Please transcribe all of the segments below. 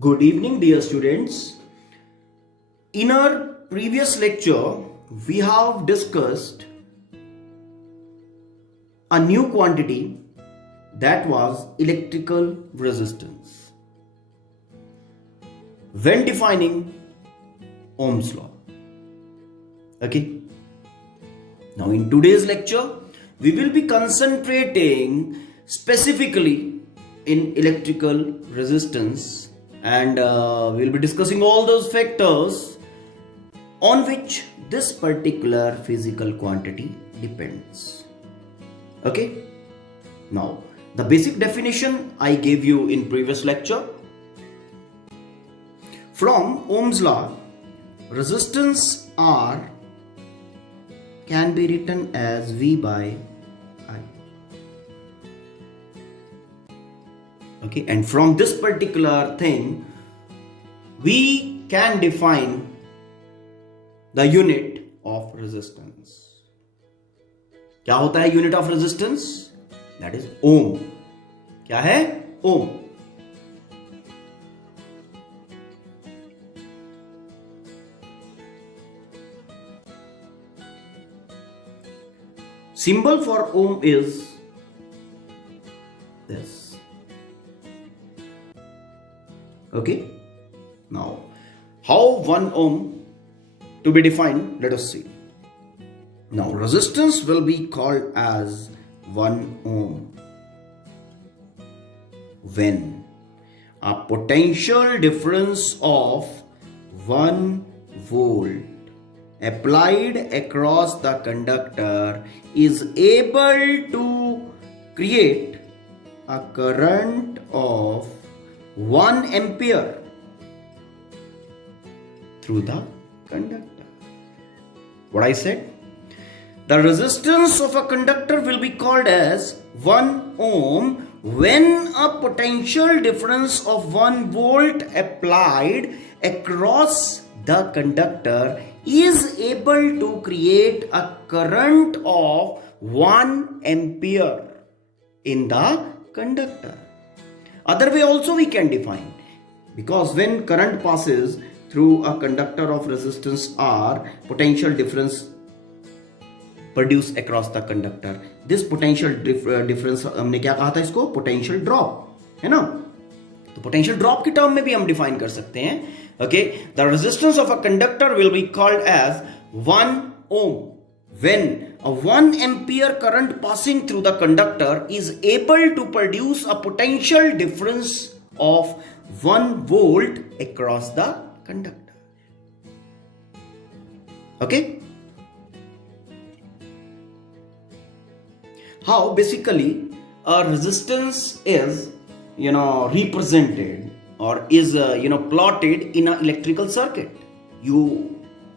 Good evening, dear students. In our previous lecture, we have discussed a new quantity that was electrical resistance when defining Ohm's law. Okay. Now, in today's lecture, we will be concentrating specifically in electrical resistance, and we'll be discussing all those factors on which this particular physical quantity depends. Okay. Now, the basic definition I gave you in previous lecture. From Ohm's law, resistance R can be written as V by I. Okay, and from this particular thing, we can define the unit of resistance. क्या होता है unit of resistance? That is ohm. क्या है? Ohm. Symbol for ohm is this. Okay. Now, how 1 ohm to be defined? Let us see. Now, resistance will be called as 1 ohm when a potential difference of 1 volt applied across the conductor is able to create a current of 1 ampere through the conductor. What I said? The resistance of a conductor will be called as 1 ohm when a potential difference of 1 volt applied across the conductor is able to create a current of 1 ampere in the conductor. Other way also we can define, because when current passes through a conductor of resistance R, potential difference produced across the conductor. This potential difference हमने क्या कहा था इसको? Potential drop, है ना? तो potential drop के term में भी हम define कर सकते हैं. Okay, the resistance of a conductor will be called as 1 ohm when a 1 ampere current passing through the conductor is able to produce a potential difference of 1 volt across the conductor. Okay. How basically a resistance is represented or is plotted in an electrical circuit. You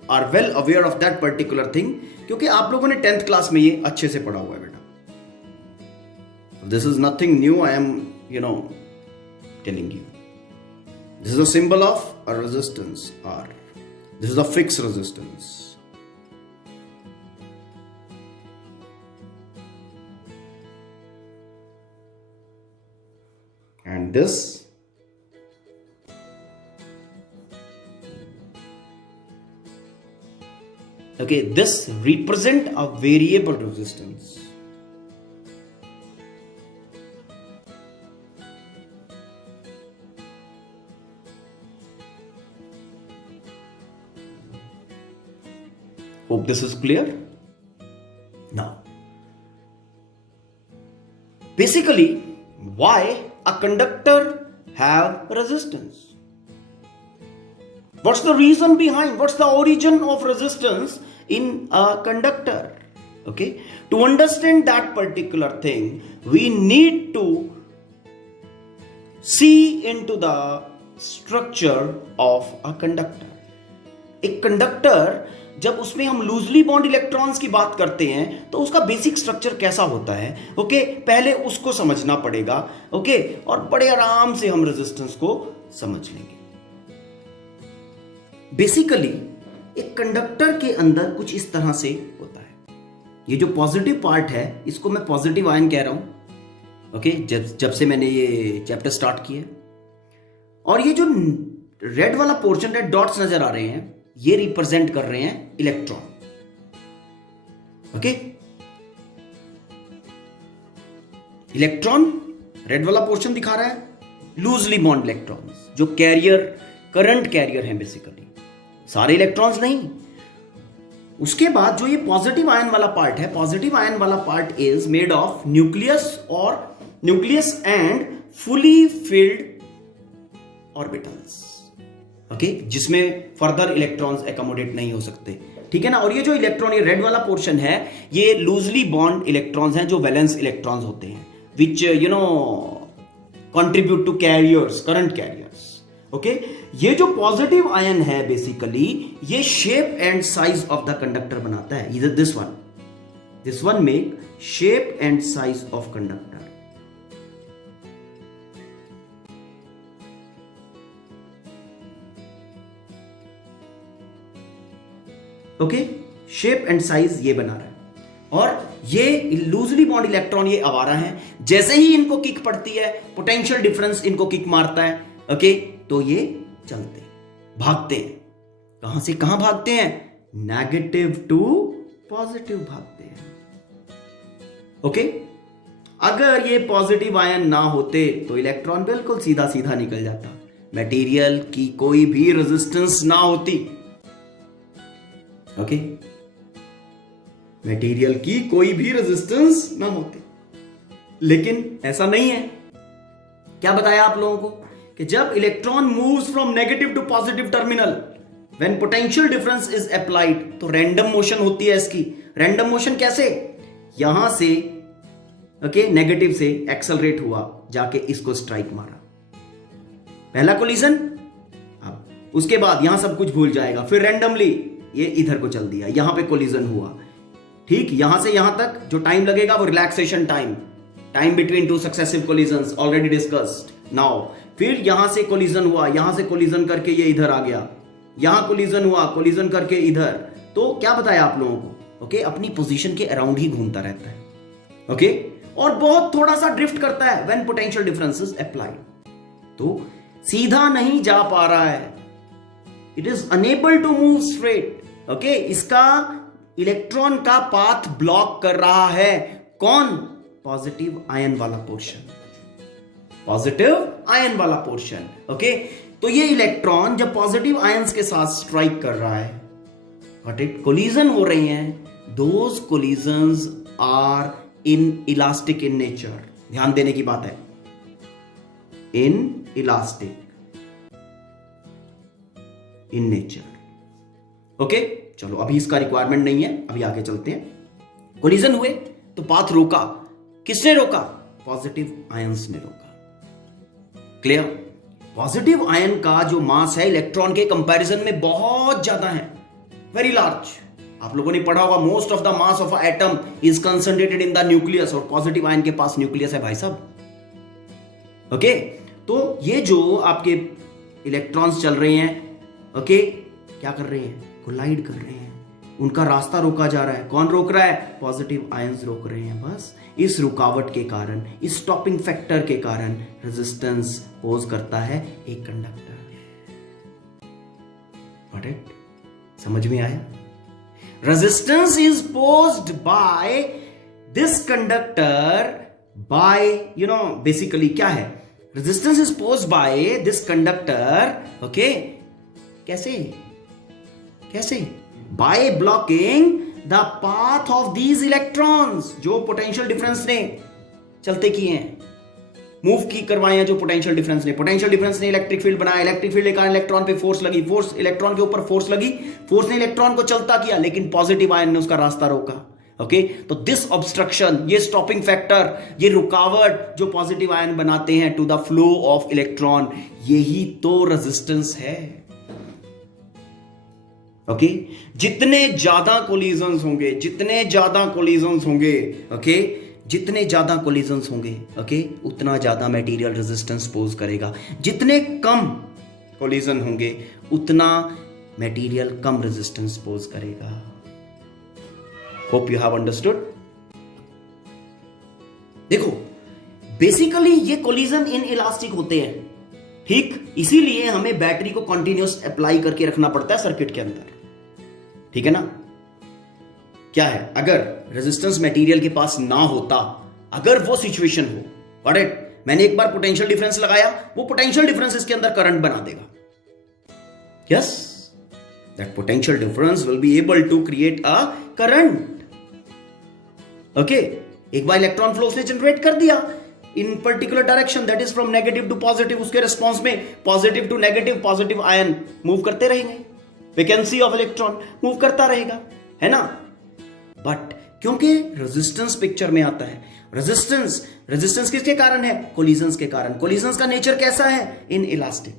are well aware of that particular thing क्योंकि आप लोगों ने 10th class में ये अच्छे से पढ़ा हुआ है बेटा. This is nothing new. I am telling you. This is a symbol of a resistance R. This is a fixed resistance. And this this represent a variable resistance. Hope this is clear. Now, basically, why a conductor have resistance? What's the reason behind? What's the origin of resistance in a conductor? Okay, to understand that particular thing, we need to see into the structure of a conductor. एक conductor जब उसमें हम loosely bond electrons की बात करते हैं तो उसका बेसिक स्ट्रक्चर कैसा होता है? ओके, पहले उसको समझना पड़ेगा. ओके, और बड़े आराम से हम रेजिस्टेंस को समझ लेंगे. बेसिकली एक कंडक्टर के अंदर कुछ इस तरह से होता है. ये जो पॉजिटिव पार्ट है इसको मैं पॉजिटिव आयन कह रहा हूं. ओके, जब से मैंने ये चैप्टर स्टार्ट किया. और ये जो रेड वाला पोर्शन, रेड डॉट्स नजर आ रहे हैं, ये रिप्रेजेंट कर रहे हैं इलेक्ट्रॉन. ओके, इलेक्ट्रॉन रेड वाला पोर्शन दिखा रहा है लूजली बॉन्ड इलेक्ट्रॉन्स, जो कैरियर, करंट कैरियर हैं बेसिकली, सारे इलेक्ट्रॉन्स नहीं. उसके बाद जो ये पॉजिटिव आयन वाला पार्ट है, पॉजिटिव आयन वाला part is made of nucleus और nucleus and fully filled orbitals. Okay, जिसमें फर्दर इलेक्ट्रॉन्स एकोमोडेट नहीं हो सकते. ठीक है ना. और ये जो इलेक्ट्रॉन, ये रेड वाला पोर्शन है, ये लूजली बॉन्ड इलेक्ट्रॉन्स हैं, जो वैलेंस इलेक्ट्रॉन्स होते हैं, which contribute to carriers, current carriers. Okay, ये जो पॉजिटिव आयन है बेसिकली, ये shape and size of the conductor बनाता है. इधर this one make shape and size of conductor. Okay, shape and size ये बना रहा है. और ये लूजली बॉन्ड इलेक्ट्रॉन ये आवारा हैं, जैसे ही इनको किक पड़ती है, पोटेंशियल डिफरेंस इनको किक मारता है. ओके, तो ये चलते भागते हैं. कहां से कहां भागते हैं? नेगेटिव टू पॉजिटिव भागते हैं. ओके, अगर ये पॉजिटिव आयन ना होते तो इलेक्ट्रॉन बिल्कुल सीधा सीधा निकल जाता, मटेरियल की कोई भी रेजिस्टेंस ना होती. ओके, मटेरियल की कोई भी रेजिस्टेंस ना होती. लेकिन ऐसा नहीं है. क्या बताया आप लोगों को कि जब electron moves from negative to positive terminal, when potential difference is applied, तो रैंडम मोशन होती है इसकी. रैंडम मोशन कैसे? यहां से ओके, नेगेटिव से एक्सेलरेट हुआ, जाके इसको स्ट्राइक मारा, पहला कोलिजन. अब उसके बाद यहां सब कुछ भूल जाएगा, फिर रैंडमली ये इधर को चल दिया, यहां पे कोलिजन हुआ. ठीक, यहां से यहां तक जो टाइम लगेगा वो relaxation time, time between two successive collisions, already discussed. Now फिर यहां से कोलिजन हुआ, यहां से कोलिजन करके ये इधर आ गया, यहां कोलिजन हुआ, कोलिजन करके इधर. तो क्या बताया आप लोगों को? ओके, अपनी पोजीशन के अराउंड ही घूमता रहता है. ओके, और बहुत थोड़ा सा ड्रिफ्ट करता है when potential difference is applied. तो सीधा नहीं जा पा रहा है, it is unable to move straight. Okay, इसका इलेक्ट्रॉन का पाथ ब्लॉक कर रहा है. कौन? पॉजिटिव आयन वाला पोर्शन, पॉजिटिव आयन वाला पोर्शन. ओके, तो ये इलेक्ट्रॉन जब पॉजिटिव आयंस के साथ स्ट्राइक कर रहा है, बट इट कोलिजन हो रही हैं, those collisions are inelastic in nature. ध्यान देने की बात है, inelastic in nature. Okay, चलो अभी इसका रिक्वायरमेंट नहीं है, अभी आगे चलते हैं. कोलिजन हुए तो पाथ रोका. किसने रोका? पॉजिटिव आयंस ने रोका. क्लियर? पॉजिटिव आयन का जो मास है इलेक्ट्रॉन के कंपैरिजन में बहुत ज्यादा है, वेरी लार्ज. आप लोगों ने पढ़ा होगा, most of the mass of atom is concentrated in the nucleus, और पॉजिटिव आयन के पास न्यूक्लियस है भाई साहब. ओके, तो ये जो आपके इलेक्ट्रॉन्स चल रहे हैं, ओके, क्या कर रहे हैं? कोलाइड कर रहे हैं, उनका रास्ता रोका जा रहा है. कौन रोक रहा है? पॉजिटिव आयंस रोक रहे हैं. बस इस रुकावट के कारण, इस स्टॉपिंग फैक्टर के कारण रेजिस्टेंस पोज करता है एक कंडक्टर. Got it? समझ में आया? Resistance is posed by this conductor, by basically क्या है? Resistance is posed by this conductor. Okay, कैसे? By blocking the path of these electrons, जो पोटेंशियल डिफरेंस ने चलते किए हैं, मूव की करवाए हैं, जो पोटेंशियल डिफरेंस ने इलेक्ट्रिक फील्ड बनाया, इलेक्ट्रिक फील्ड के कारण इलेक्ट्रॉन पे फोर्स लगी, फोर्स इलेक्ट्रॉन के ऊपर फोर्स लगी, फोर्स ने इलेक्ट्रॉन को चलता किया, लेकिन पॉजिटिव आयन ने उसका रास्ता रोका. ओके, तो दिस ऑब्स्ट्रक्शन, ये स्टॉपिंग फैक्टर, ये रुकावट जो पॉजिटिव आयन बनाते हैं to the flow of electron, यही तो रेजिस्टेंस है. ओके, जितने ज्यादा कोलिजन्स होंगे, जितने ज्यादा कोलिजन्स होंगे, ओके, उतना ज्यादा मटेरियल रेजिस्टेंस पोज करेगा. जितने कम कोलिजन होंगे, उतना मटेरियल कम रेजिस्टेंस पोज करेगा. Hope you have understood. देखो, बेसिकली ये कोलिजन इन इलास्टिक होते हैं, ठीक इसीलिए हमें बैटरी को कंटिन्यूअस अप्लाई करके रखना पड़ता है सर्किट के अंदर, ठीक है ना। क्या है, अगर रेजिस्टेंस मटेरियल के पास ना होता, अगर वो सिचुएशन हो, करेक्ट, मैंने एक बार पोटेंशियल डिफरेंस लगाया, वो पोटेंशियल डिफरेंस इसके अंदर करंट बना देगा। Yes, that potential difference will be able to create a current. Okay, एक बार इलेक्ट्रॉन फ्लो उसने जनरेट कर दिया in particular direction, that is from negative to positive, उसके रिस्पॉन्स में positive to negative, positive ion move करते रहेंगे, vacancy of electron move करता रहेगा, है ना। बट क्योंकि रेजिस्टेंस पिक्चर में आता है, रेजिस्टेंस किसके कारण है, कोलिजन्स के कारण। कोलिजन्स का नेचर कैसा है, इन इलास्टिक।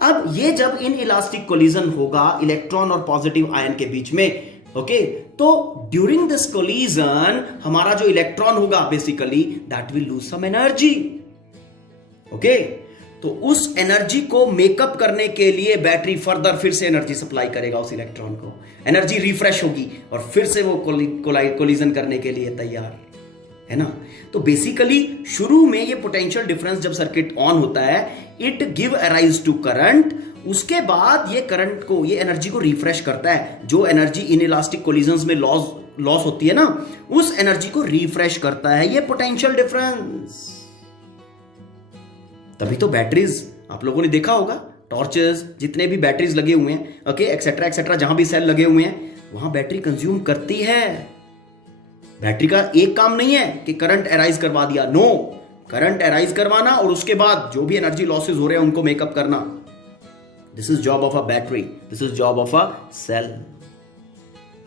अब ये जब इन इलास्टिक कोलिजन होगा इलेक्ट्रॉन और पॉजिटिव आयन के बीच में, ओके, तो ड्यूरिंग दिस कोलिजन हमारा जो इलेक्ट्रॉन होगा basically that will lose some energy. Okay, तो उस एनर्जी को मेकअप करने के लिए बैटरी फर्दर फिर से एनर्जी सप्लाई करेगा उस इलेक्ट्रॉन को, एनर्जी रिफ्रेश होगी और फिर से वो कोलिजन करने के लिए तैयार है ना। तो बेसिकली शुरू में ये पोटेंशियल डिफरेंस जब सर्किट ऑन होता है, it give arise to current, उसके बाद ये करंट को, ये एनर्जी को रिफ्रेश करता है, जो एनर्जी इन इलास्टिक कोलिजन्स में लॉस होती है ना, उस एनर्जी को रिफ्रेश करता है ये पोटेंशियल डिफरेंस। तभी तो बैटरीज आप लोगों ने देखा होगा, टॉर्चेस, जितने भी बैटरीज लगे हुए हैं, ओके, एक्सेट्रा एक्सेट्रा, जहां भी सेल लगे हुए हैं वहां बैटरी कंज्यूम करती है। बैटरी का एक काम नहीं है कि करंट अराइज करवा दिया, नो, करंट अराइज करवाना और उसके बाद जो भी एनर्जी लॉसेस हो रहे हैं उनको मेकअप करना। This is job of a battery, this is job of a cell.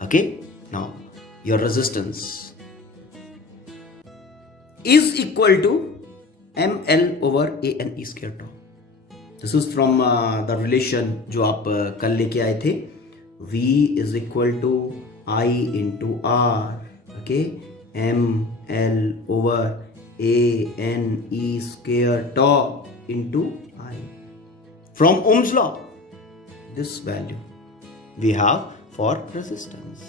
Okay, now your resistance is equal to ml over ANE square tau. This is from the relation जो आप कल लेके आए थे, V is equal to I into R, okay, ml over ANE square tau into I. From Ohm's law, this value we have for resistance.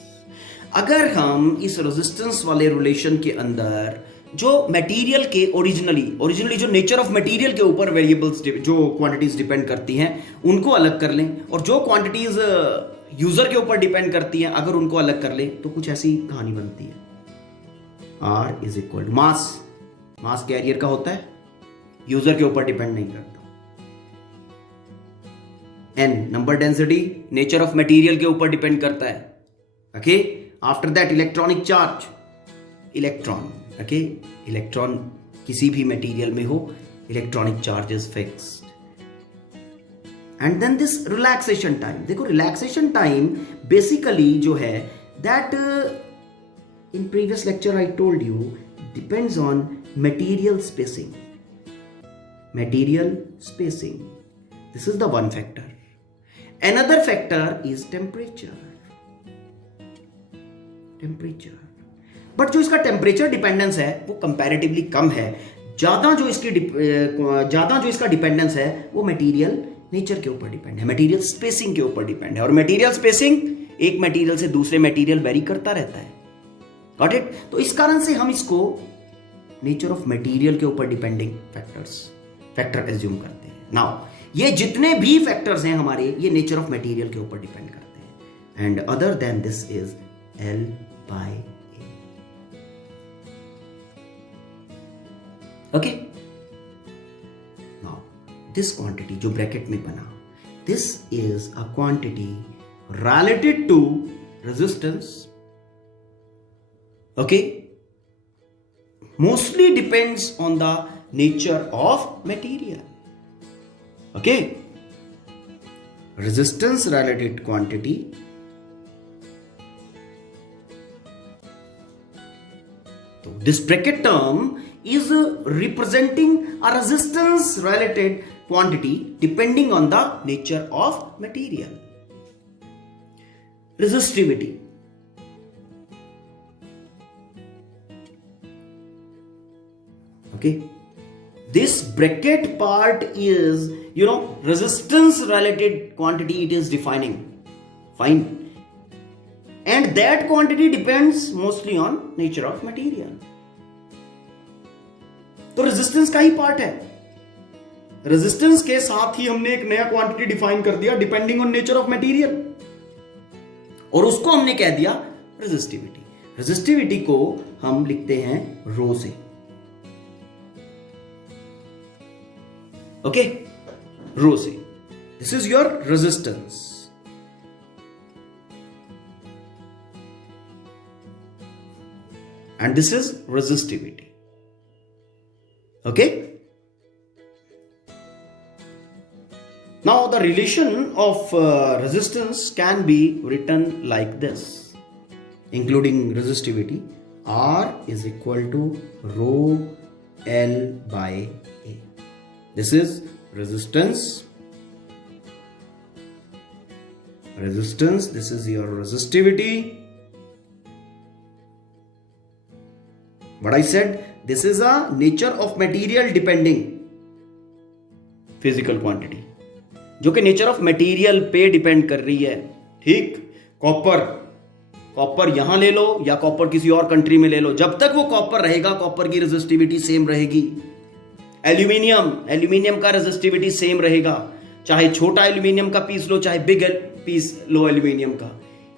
अगर हम इस resistance वाले रिलेशन के अंदर जो मटेरियल के ओरिजिनली जो नेचर ऑफ मटेरियल के ऊपर वेरिएबल्स, जो क्वांटिटीज डिपेंड करती हैं, उनको अलग कर लें, और जो क्वांटिटीज यूजर के ऊपर डिपेंड करती हैं अगर उनको अलग कर लें, तो कुछ ऐसी कहानी बनती है। R is equal to mass carrier का होता है, यूजर के ऊपर डिपेंड नहीं करता। N number density, nature of material के ऊपर डिपेंड करता है। Okay, after that electronic charge, electron, okay, electron किसी भी मटेरियल में हो, electronic charge is fixed. And then this relaxation time, देखो रिलैक्सेशन टाइम बेसिकली जो है that in previous lecture I told you depends on material spacing, this is the one factor. Another factor is temperature. But जो इसका temperature dependence है वो comparatively कम है। ज्यादा जो इसका डिपेंडेंस है वो मटेरियल नेचर के ऊपर डिपेंड है, मटेरियल स्पेसिंग के ऊपर डिपेंड है। और मटेरियल स्पेसिंग एक मटेरियल से दूसरे मटेरियल वेरी करता रहता है। Got it? तो इस कारण से हम इसको नेचर ऑफ मटेरियल के ऊपर डिपेंडिंग फैक्टर एज्यूम करते हैं। नाउ ये जितने भी फैक्टर्स हैं हमारे, ये नेचर ऑफ मटेरियल के ऊपर डिपेंड करते हैं। And other than this is L by A. Okay? Now, this quantity जो ब्रैकेट में बना, this is a quantity related to resistance. Okay? Mostly depends on the nature of material. Okay? Resistance related quantity this bracket term is representing a resistance related quantity depending on the nature of material. Resistivity. Okay. This bracket part is, resistance related quantity it is defining. Fine. And that quantity depends mostly on nature of material. तो resistance का ही part है। Resistance के साथ ही हमने एक नया quantity define कर दिया depending on nature of material, और उसको हमने कह दिया रेजिस्टिविटी। रेजिस्टिविटी को हम लिखते हैं रो से। ओके, रो से। This is your resistance. And this is resistivity. Okay? Now the relation of resistance can be written like this, including resistivity. R is equal to rho L by A. This is resistance. Resistance, this is your resistivity. What I said, this is a nature of material depending physical quantity, जो कि nature of material पे depend कर रही है। ठीक, copper यहां ले लो या कॉपर किसी और कंट्री में ले लो, जब तक वो कॉपर रहेगा कॉपर की रेजिस्टिविटी सेम रहेगी। एल्यूमिनियम का रेजिस्टिविटी सेम रहेगा, चाहे छोटा एल्यूमिनियम का पीस लो चाहे बिग पीस लो एल्यूमिनियम का।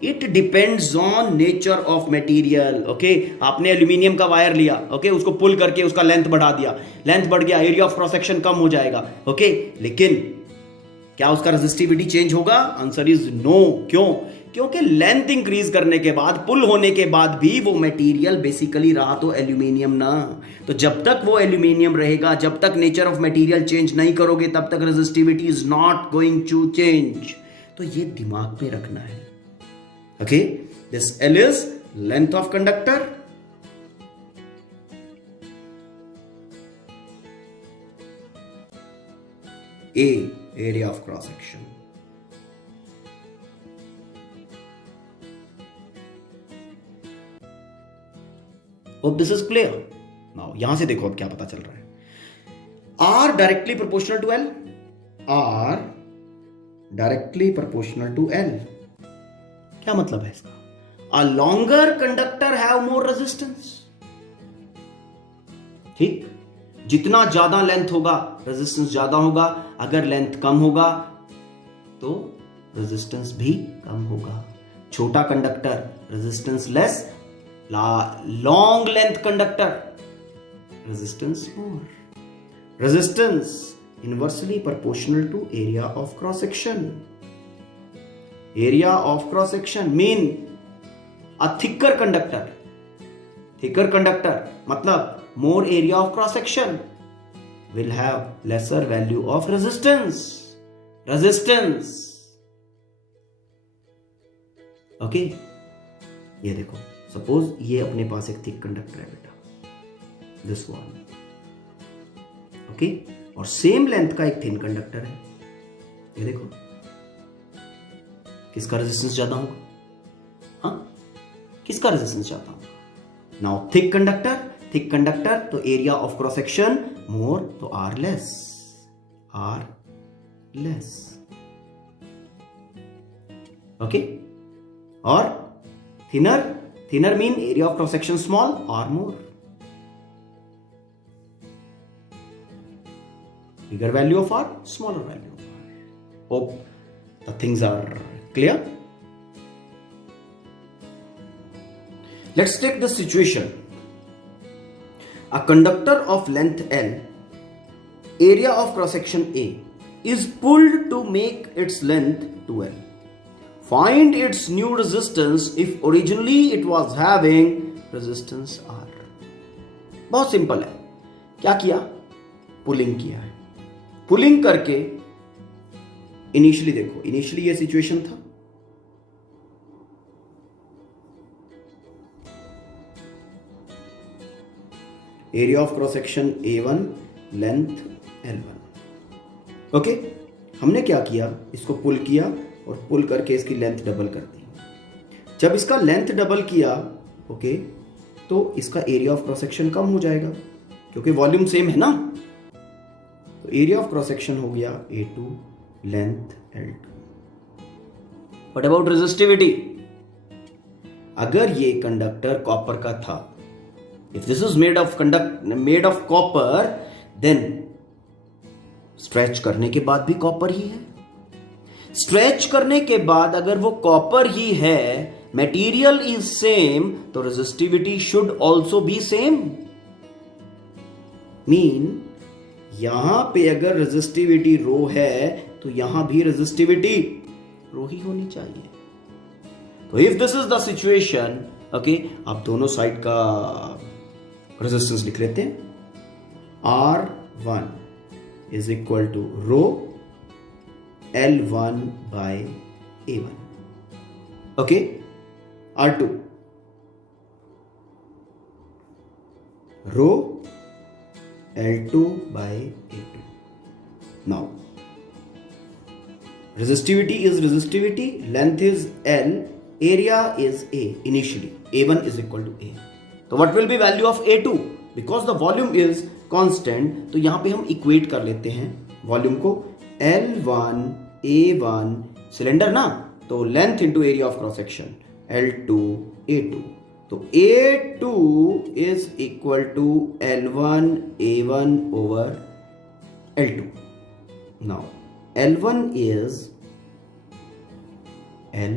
It depends on nature of material. Okay, आपने एल्यूमिनियम का वायर लिया, ओके, उसको पुल करके उसका लेंथ बढ़ा दिया, लेंथ बढ़ गया, एरिया ऑफ क्रॉस सेक्शन कम हो जाएगा। ओके, लेकिन क्या उसका रेजिस्टिविटी चेंज होगा? Answer is no. क्यों? क्योंकि लेंथ इंक्रीज करने के बाद, पुल होने के बाद भी वो मटेरियल बेसिकली रहा तो एल्यूमिनियम ना। तो जब तक वो एल्यूमिनियम रहेगा, जब तक नेचर ऑफ मटेरियल चेंज नहीं करोगे, तब तक resistivity is not going to change. तो ये दिमाग में रखना है। Okay, this L is length of conductor. A, area of cross section. Hope this is clear. Now, यहां से देखो अब क्या पता चल रहा है। R directly proportional to L. R directly proportional to L. क्या मतलब है इसका? A longer conductor have more resistance. ठीक, जितना ज्यादा लेंथ होगा रेजिस्टेंस ज्यादा होगा, अगर लेंथ कम होगा तो रेजिस्टेंस भी कम होगा। छोटा conductor resistance less, long length conductor resistance more. Resistance inversely proportional to area of cross section. Area of cross section mean a thicker conductor मतलब more area of cross section will have lesser value of resistance. Okay, ये देखो, suppose ये अपने पास एक thick conductor है बेटा, this one. Okay, और same length का एक थिन कंडक्टर है, ये देखो। किसका रेजिस्टेंस ज्यादा होगा? हाँ, किसका रेजिस्टेंस ज्यादा होगा? नाउ थिक कंडक्टर तो area of cross section more, तो आर लेस। ओके, और thinner mean area of cross section small, R more. Bigger value of R, smaller value of R. Hope the things are clear? Let's take the situation. A conductor of length L, area of cross section A, is pulled to make its length 2L. Find its new resistance if originally it was having resistance R. बहुत simple है। क्या किया? Pulling किया है। Pulling करके initially देखो, initially ये situation था, area of cross section A1, length L1। Okay, हमने क्या किया? इसको पुल किया और पुल करके इसकी लेंथ डबल कर दी। जब इसका लेंथ डबल किया, ओके, तो इसका एरिया ऑफ क्रॉस सेक्शन कम हो जाएगा क्योंकि वॉल्यूम सेम है ना। तो एरिया ऑफ क्रॉस सेक्शन हो गया A2, length L2। What about resistivity? अगर ये कंडक्टर कॉपर का था, if this is made of copper, then stretch करने के बाद भी कॉपर ही है। स्ट्रेच करने के बाद अगर वो कॉपर ही है, मटेरियल इज सेम, तो resistivity should also be same. Mean यहां पे अगर रेजिस्टिविटी रो है तो यहां भी रेजिस्टिविटी रो ही होनी चाहिए। तो if this is the situation, okay, आप दोनों साइड का रेजिस्टेंस लिख लेते हैं। R1 is equal to rho L1 by A1। Okay, R2 rho L2 by A2। Now resistivity is resistivity, length is L, area is A initially, A1 is equal to A। तो what will be value of A2? Because the volume is constant, तो यहां पे हम equate कर लेते हैं volume को। L1 A1 cylinder ना, तो length into area of cross section L2 A2। तो A2 is equal to L1 A1 over L2। now L1 is L,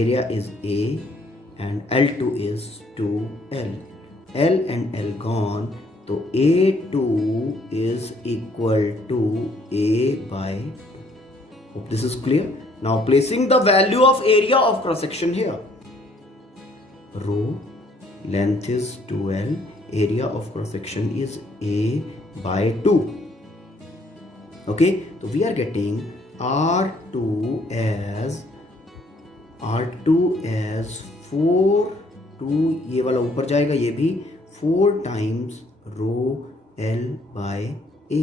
area is A, and L2 is 2L। L and L gone, so A2 is equal to A by 2। Hope this is clear. Now placing the value of area of cross section here. Rho, length is 2L, area of cross section is A by 2। okay, so we are getting R2 as 4, 2 ये वाला ऊपर जाएगा, ये भी 4 times row L by A।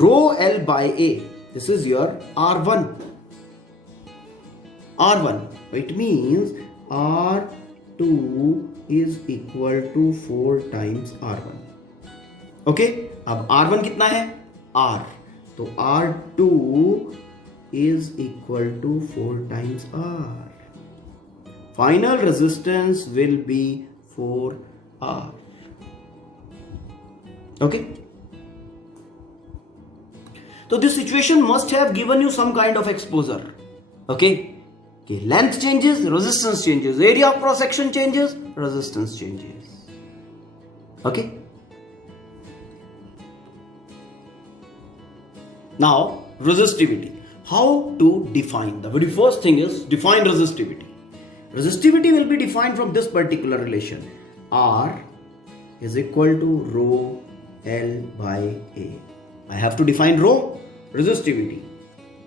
Row L by A, this is your R1। it means R2 is equal to 4 times R1। okay, अब R1 कितना है? R, तो R2 is equal to 4 times R। Final resistance will be 4R। okay, so this situation must have given you some kind of exposure। okay, कि length changes, resistance changes, area of cross section changes, resistance changes। okay, now resistivity, how to define? The very first thing is define resistivity। resistivity will be defined from this particular relation, R is equal to rho L by A। I have to define rho, resistivity,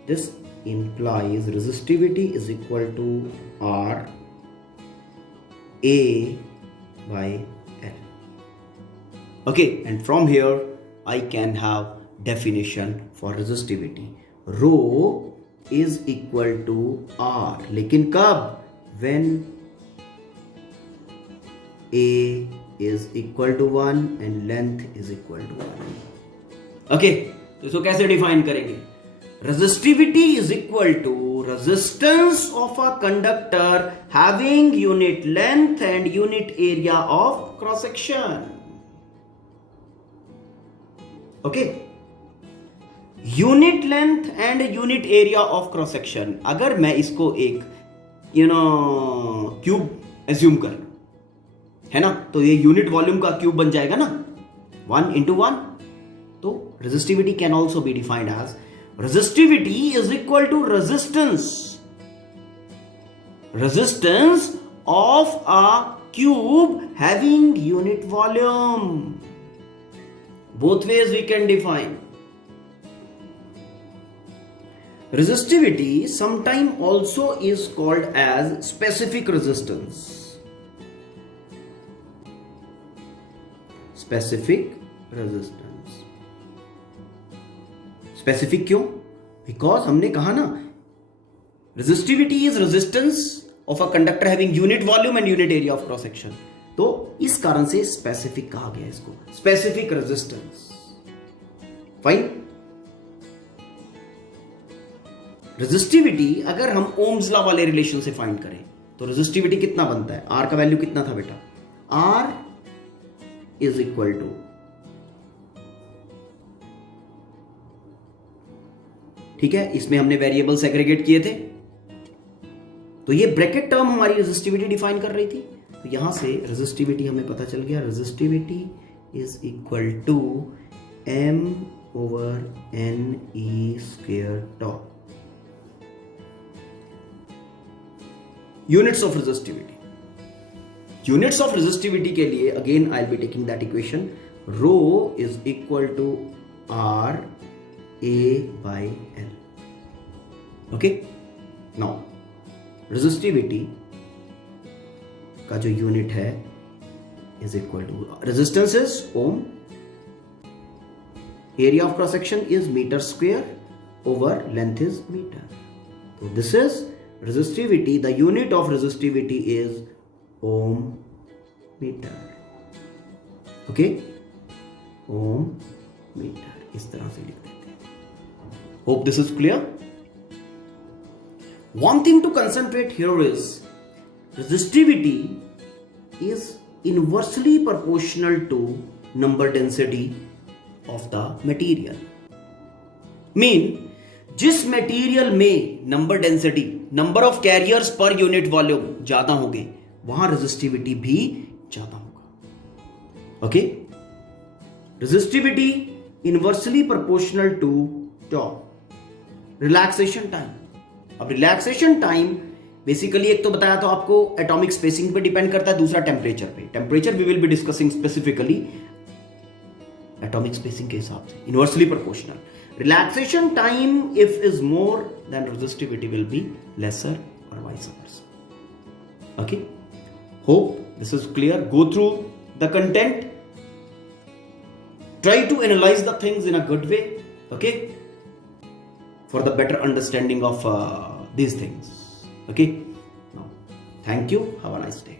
this implies resistivity is equal to R A by L। okay, and from here I can have definition for resistivity। rho is equal to R, लेकिन कब? when A is equal to 1 and length is equal to 1। okay, तो इसको कैसे define करेंगे? resistivity is equal to resistance of a conductor having unit length and unit area of cross section। okay, unit length and unit area of cross section, अगर मैं इसको एक cube assume कर, है ना, तो ये यूनिट वॉल्यूम का क्यूब बन जाएगा ना, 1 into 1। तो resistivity can also be defined as resistivity is equal to resistance of a cube having unit volume. Both ways we can define. Resistivity sometimes also is called as specific resistance। specific resistance, specific क्यों? Because हमने कहा ना resistivity is resistance of a conductor having unit volume and unit area of cross section। तो इस कारण से specific कहा गया इसको, specific resistance। फाइन। रेजिस्टिविटी अगर हम ओम्स लॉ वाले रिलेशन से फाइंड करें तो रेजिस्टिविटी कितना बनता है? आर का वैल्यू कितना था बेटा? आर इज इक्वल टू ठीक है, इसमें हमने वेरिएबल सेग्रीगेट किए थे। तो ये ब्रैकेट टर्म हमारी रेजिस्टिविटी डिफाइन कर रही थी। तो यहां से रेजिस्टिविटी हमें पता चल गया, resistivity is equal to m over n e square tau। Units of resistivity, units of resistivity के लिए again I will be taking that equation, rho is equal to r a by l। Okay, now resistivity का जो unit है is equal to, resistance is ohm, area of cross section is metre square over length is metre. तो this is resistivity, the unit of resistivity is ohm meter। okay, ohm meter इस तरह से लिख देते हैं। hope this is clear। one thing to concentrate here is resistivity is inversely proportional to number density of the material। mean जिस material में number density, number of carriers per unit volume ज्यादा होंगे, वहां रेजिस्टिविटी भी ज्यादा होगा। Okay, resistivity inversely proportional to tau. Relaxation time, अब relaxation time basically एक तो बताया तो आपको एटॉमिक स्पेसिंग पे डिपेंड करता है, दूसरा टेम्परेचर पे। Temperature we will be discussing specifically atomic spacing के हिसाब से, inversely proportional. Relaxation time if is more, then resistivity will be lesser or vice versa। okay, hope this is clear। go through the content, try to analyze the things in a good way, okay, for the better understanding of these things। okay, now thank you, have a nice day।